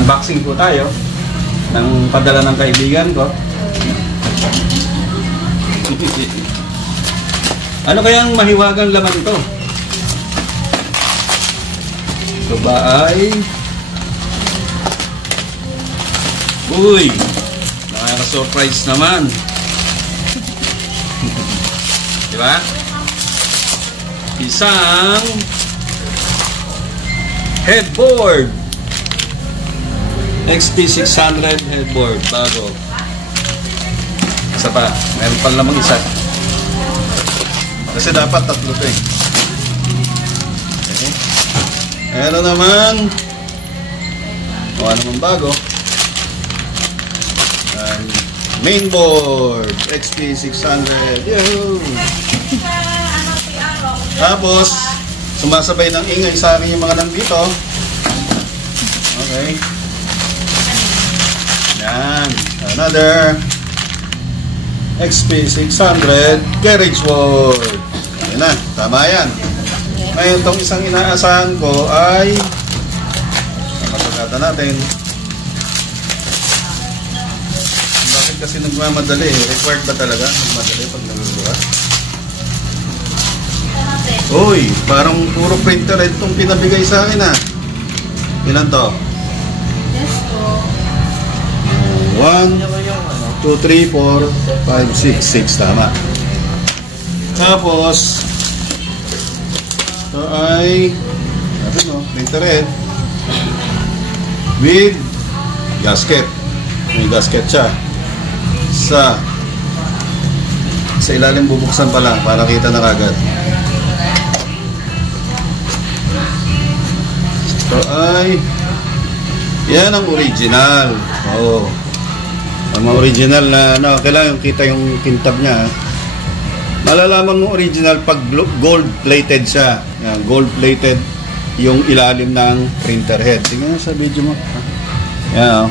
Unboxing po tayo ng padala ng kaibigan ko. Ano kayang mahiwagang laman ito? Ito ba ay... Uy! Nakaka-surprise naman. Diba? Isang headboard. XP600 headboard. Bago. Isa pa. Meron pa lamang isa. Kasi dapat tatlo ito eh. Okay. Meron naman. Ano naman bago. Mainboard XP600. Yahoo! Tapos sumasabay ng ingay sa akin yung mga nandito. Okay. Yan. Another XP600 carriage board. Yan na. Tama yan. Ngayon itong isang inaasahan ko ay matagatan natin. Kasi nagmamadali eh. Required ba talaga nagmadali pag nagagawa? Uy, parang puro printer itong pinabigay sa akin ah. Ilan to? Yes po. 1, 2, 3, 4, 5, 6. 6 tama. Tapos ito ay printer head with gasket. May gasket siya. Sa ilalim bubuksan pa lang para kita na kagad. Ito ay yan ang original. Oo. Ang mga original na kailangan kita yung kintab niya. Malalaman mo original pag gold plated siya. Yan, gold plated yung ilalim ng printer head. Tingnan mo sa video mo. Yan.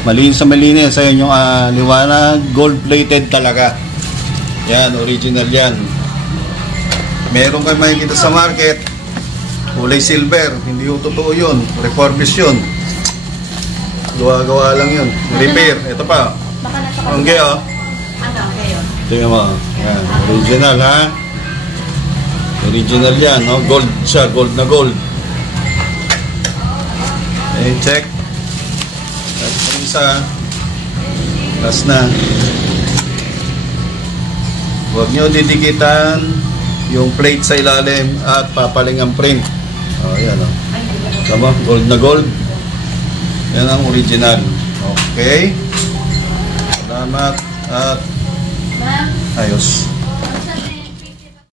Malinis sa malinis sa inyong liwanag, gold plated talaga. Yan, original yan. Meron kayo makikita sa market kulay silver, hindi yung totoo yun, refurbish yun, gawa-gawa lang yun, repair. Ito pa ang gayo. Tingnan mo, yan, original ha, original yan, no? Gold siya, gold na gold. Okay, check. Isa last na. Huwag nyo didikitan yung plate sa ilalim at papaling ang print. Yan tama, gold na gold. Yan ang original. Okay, salamat at ayos.